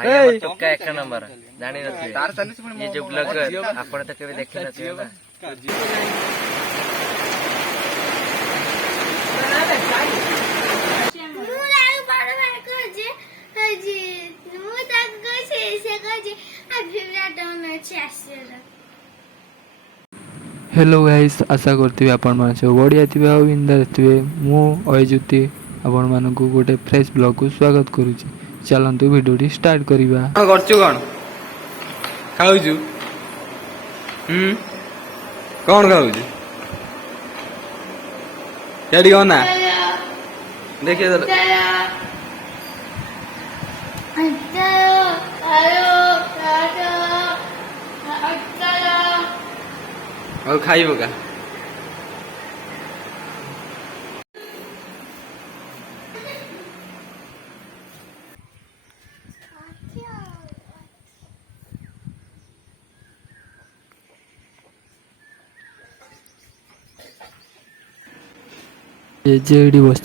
भाई टोका एक नंबर जानी नथिबे ये जो ब्लॉगर आपण तो केबे देखि नथिबे ना हेलो गाइस आशा करती आपण मान सब बढ़िया थे आ इंदार थे मु अयज्योति आपण मान को गोटे फ्रेश ब्लॉग को स्वागत करुच्ची। चलतु वीडियो स्टार्ट करवा। कौन खाऊ कौन खाऊ याडी ना देखिए और खाइबो का ये जेडी बस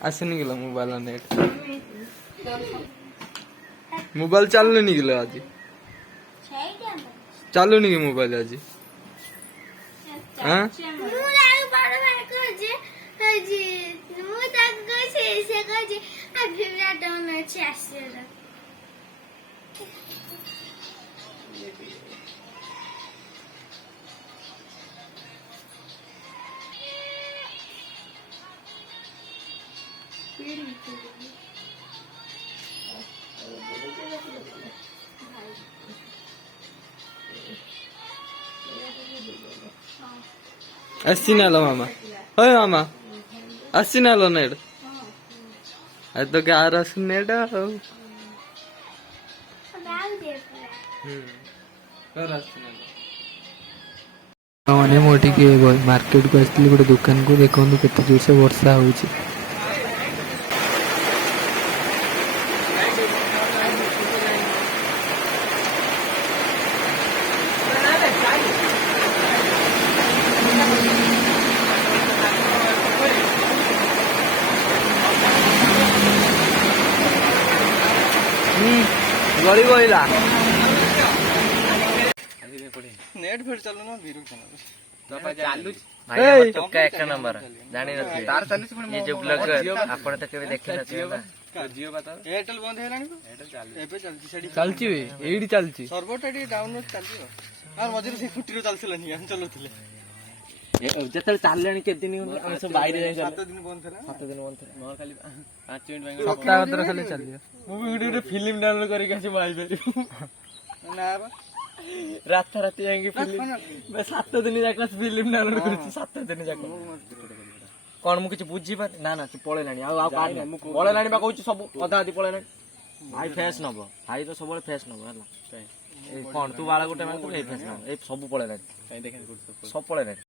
आसे निकला मोबाइल नेट मोबाइल चालू नहीं गलो आज चालू नहीं मोबाइल आज हाँ अस्सिनालो मामा ओय मामा अस्सिनालो नेड तो क्या रस नेड मैंने मोटी के मार्केट को आसती गोटे दुकान को देखो केते जोर से वर्षा होची। गड़ी गईला नेट फिर चलो ना वीरू चालू भाई टोका एक नंबर जानी नथिबे ये जो ब्लॉगर आपण तो केबे देखि नथिबे ना जियो बता एयरटेल बंद हेलानी एयरटेल चालू एबे चलती सेडी चलची वे एडी चलची सर्वर टेडी डाउनलोड चलती और मझिरे से फुटीरो चलथिलनी हम चलुथिले जेतल चाललेनी के दिन हम सब बाहर जाई 7 दिन बंद थला 7 दिन बंद थे न खाली 5 मिनिट सप्ताह भर खाली चलियो मु वीडियो फिल्म डाउनलोड करके आसी बाई बेली ना बा रात रात जाएंगे फिल्म मैं 7 दिन जाक फिल्म डाउनलोड करछि 7 दिन जाक कोन मु किछ बुझी पार ना ना तू पळेलानी आ काट पळेलानी बा कहूची सब अधा आदि पळेलानी भाई फेस नबो भाई तो सब फेस नबो हला ए कोन तू बाळा गोटे मान ए फेस नबो ए सब पळेलानी काई देखे सब पळेलानी